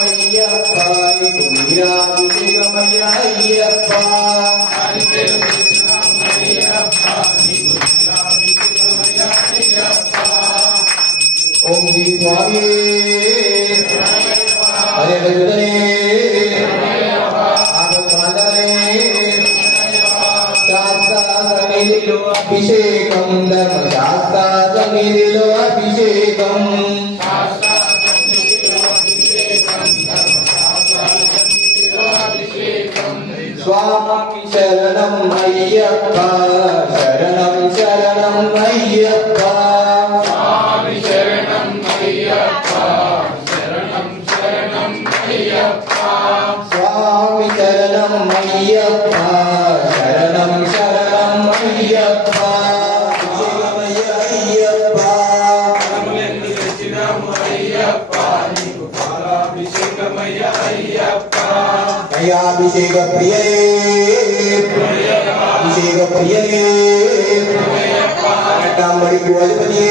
Ayyappa క్షీరాభిషేకమయ్య Ayyappa ఓం శ్రీ స్వామి హరే భజనే అభిషేకం ధర్మశాస్త్ర సన్నిధిలో అభిషేకం స్వామి శరణం అయ్యప్ప శరణం శరణం అయ్యప్ప స్వామి శరణం అయ్యప్ప శరణం శరణం అయ్యప్ప స్వామి శరణం అయ్యప్ప శరణం శరణం అయ్యప్ప అభిషేక ప్రియే అభిషేక ప్రియే కటాంబడి కువల్పనే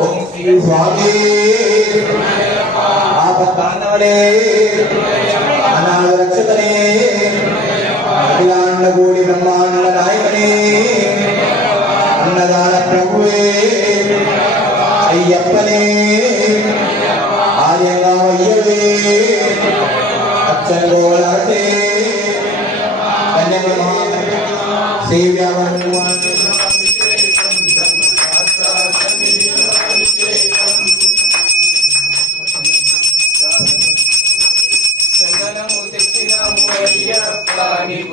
ఓం శ్రీ స్వామి ఆపత్తాండవనే అనాథ రక్షకనే అఖిలాండ కోటి బ్రహ్మాండ నాయకనే అన్నదాన ప్రభువే అయ్యప్పనే ఆర్యంగామయ్యవే అచ్చంగోళాటే కన్యమా సేవ్యావన్మా స్వామి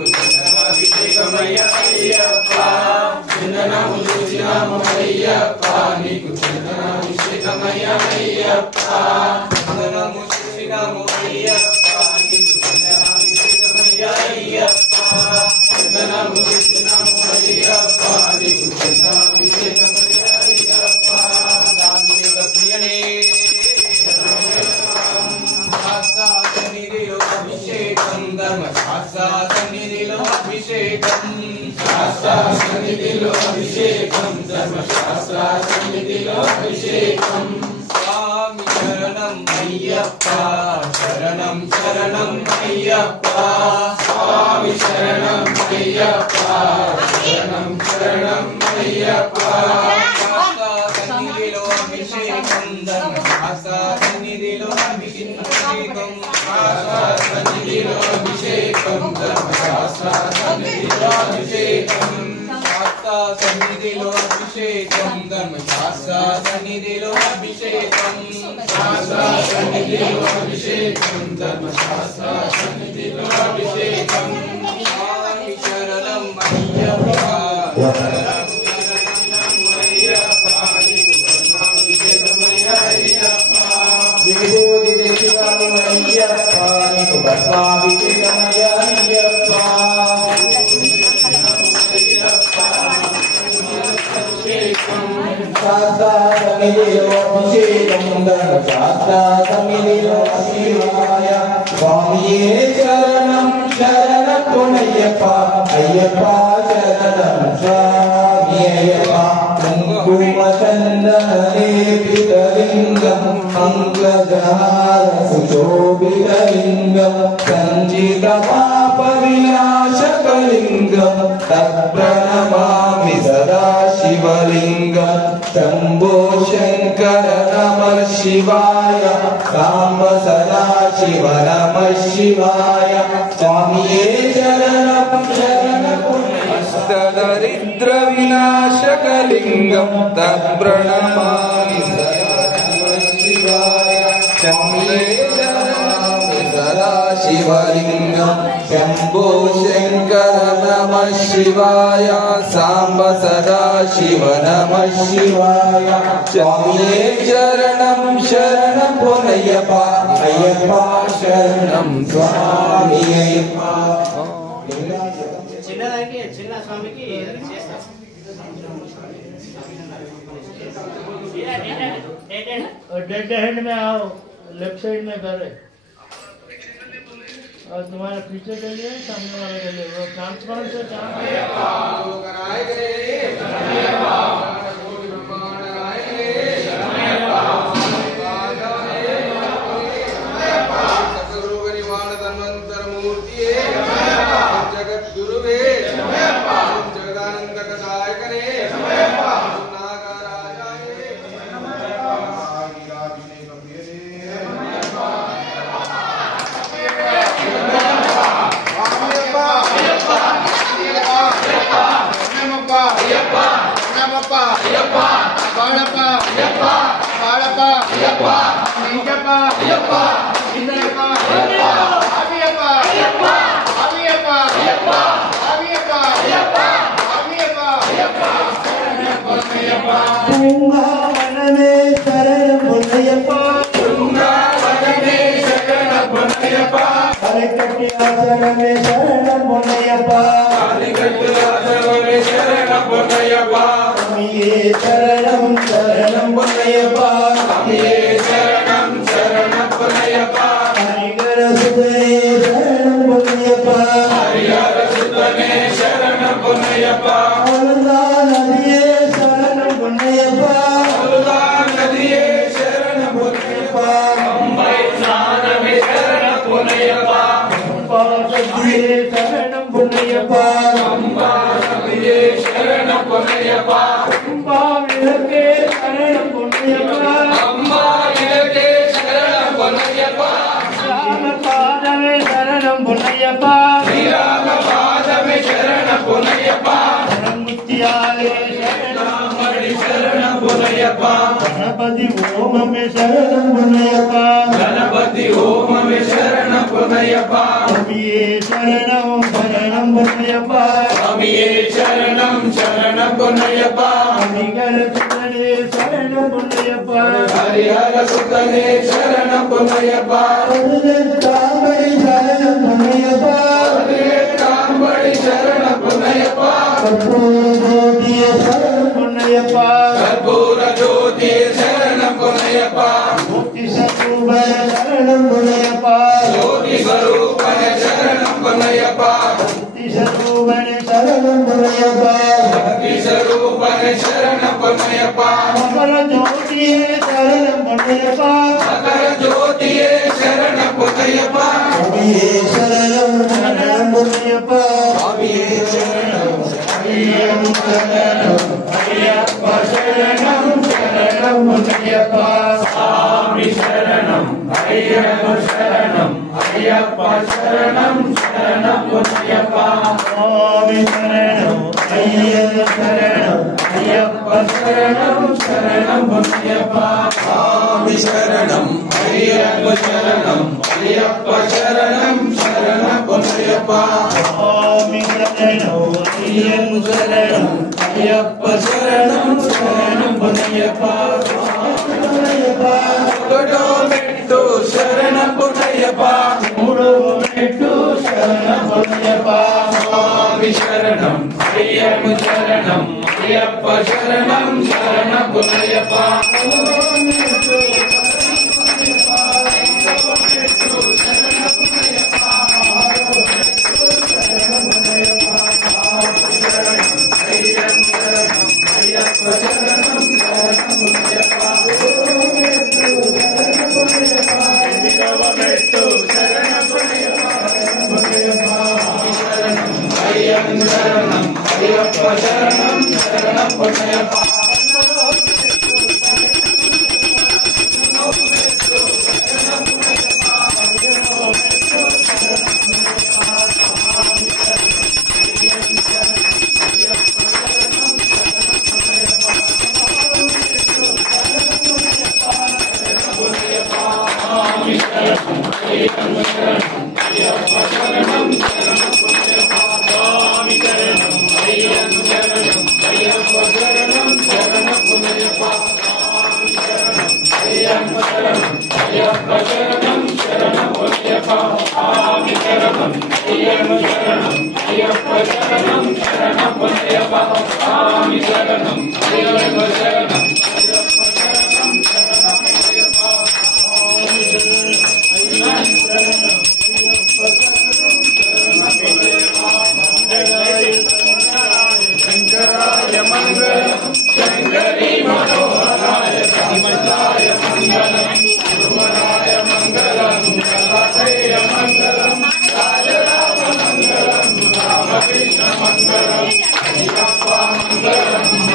శరణం అయ్యప్ప శరణం శరణం అయ్యప్ప స్వామి శరణం అయ్యప్ప శరణం శరణం అయ్యప్ప సన్నిధిలో అభిషేకం ధర్మశాస్త్ర సన్నిధిలో అభిషేకం సన్నిధిలో అభిషేకం ధర్మశాస్త్ర సన్నిధిలో అభిషేకం సన్నిధిలో అభిషేకం ధర్మశాస్త్ర సన్నిధిలో అభిషేకం సన్నిధిలో అభిషేకం ధర్మశాస్త్ర సన్నిధిలో అభిషేకం స్వామి శరణం అయ్యప్ప విభూతి అయ్యప్ప నీకు భస్మాభిషేకమయ్య అయ్యప్ప సన్నిధిలో అభిషేకం ధర్మశాస్త్ర సన్నిధిలో శివాయ స్వామియే శరణం శరణమయ్యప్ప అయ్యప్ప శరణం స్వామి అయ్యప్ప కుంకుమ చందనలేపితలింగం అంగజహార సుశోభితలింగం సంజిత పాప వినాశకలింగం తత్ప్రణమామి సదా శివలింగం శంభో శంకర నమః శివాయ సాంబ సదా శివ నమః శివాయ స్వామియే శరణం అష్టదరిద్ర వినాశకలింగం తత్ప్రణమామి సదా శివాయ స్వామియే శరణం సదా శివలింగం శంభో శంకర నమః శివాయ సాంబ సదా శివ నమః శివాయ స్వామియే శరణం శరణం పొన్నయ్యప్ప అయ్యప్ప శరణం స్వామి అయ్యప్ప చిన్న స్వామికి डेड हैंड में आओ लेफ्ट साइड में करे और तुम्हारा पीछे के लिए सामने वाले के लिए वो ट्रांसपेरेंट से ராமப்பா பாடப்பா பாடப்பா நீங்கப்பா இந்தப்பா அவியப்பா அவியப்பா அவியப்பா அவியப்பா பூங்காவனமே சரணம் பொன்னையப்பா பூங்காவனமே சரணம் பொன்னையப்பா அரைக்கட்டி ஆசனமே சரணம் பொன்னையப்பா அரைக்கட்டி ஆசனமே சரணம் பொன்னையப்பா சாமியே சரணம் சரணம் பொன்னையப்பா சாமியே சரணம் சரணம் பொன்னையப்பா ஹரிகர சுதனே சரணம் பொன்னையப்பா ஹரிஹர சுதனே சரணம் பொன்னையப்பா அமுதா நதியே சரணம் பொன்னையப்பா அமுதா நதியே சரணம் பொன்னையப்பா அம்பை ஸ்நானமே சரணம் பொன்னையப்பா அம்பா சக்தியே சரணம் பொன்னையப்பா அம்பா நதியே சரணம் பொன்னையப்பா அம்பா விளக்கே சரணம் பொன்னையப்பா அம்பா விளக்கே சரணம் பொன்னையப்பா ராமபாதமே சரணம் பொன்னையப்பா ஸ்ரீராம பாதமே சரணம் பொன்னையப்பா முத்தியாலே ராமடி சரணம் பொன்னையப்பா கணபதி ஓமமே சரணம் பொன்னையப்பா கணபதி ஓமமே சரணம் பொன்னையப்பா சுவாமியே சரணம் சரணம் பொன்னையப்பா சுவாமியே சரணம் சரணம் பொன்னையப்பா ஹரிகர சுதனே சரணம் பொன்னையப்பா ஹரிஹர சுதனே சரணம் பொன்னையப்பா தாமரை சரணம் பொன்னையப்பா காம்படி சரணம் பொன்னையப்பா கற்பூரோதிய சரணம் பொன்னையப்பா கற்பூர ஜோதியே சரணம் பொன்னையப்பா முக்தி சரூப சரணம் பொன்னையப்பா ஜோதி ஸ்வரூபனே சரணம் பொன்னையப்பா முக்தி சரூபனே சரணம் பொன்னையப்பா பக்தி ஸ்வரூபனே சரணம் பொன்னையப்பா மகர ஜோதியே சரணம் பொன்னையப்பா மகர ஜோதியே சரணம் பொன்னையப்பா சுவாமியே சரணம் சரணம் பொன்னையப்பா சுவாமியே சரணம் ஐயம் சரணம் ஐயப்பா சரணம் சரணம் பொன்னையப்பா சுவாமி சரணம் ஐயப்ப சரணம் ஐயப்பா சரணம் சரணம் பொன்னையப்பா சுவாமி சரணம் ஐயம் சரணம் ஐயப்பா சரணம் சரணம் பொன்னையப்பா சுவாமி சரணம் ஐயப்ப சரணம் ஐயப்ப சரணம் சரணம் பொன்னையப்பா சுவாமி சரணம் ஐயம் சரணம் ஐயப்பா சரணம் சரணம் பொன்னையப்பா பொன்னையப்பா மெட்டு சரணம் பொன்னையப்பா மூடோமெட்டு சரணம் பொன்னையப்பா சுவாமி சரணம் ஐயப்ப சரணம் ஐயப்ப சரணம் சரணம் பொன்னையப்பா சரணம் ஐயப்ப சரணம் சரணம் பொன்னையப்பா शंकराय मंगलम शंकरी मनोहराय श्रीमताय मंगलम गुरुवराय मंगलम गणपतये मंगलम राजराम मंगलम रामकृष्ण मंगलम अय्यप्पा मंगलम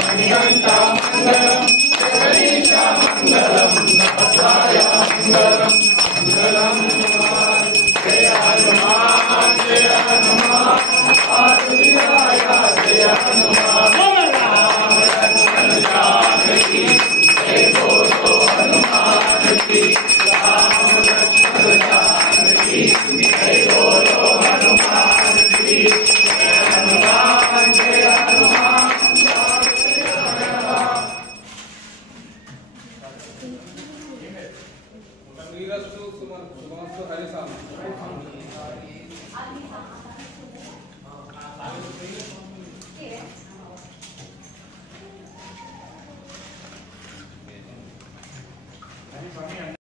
స్వామి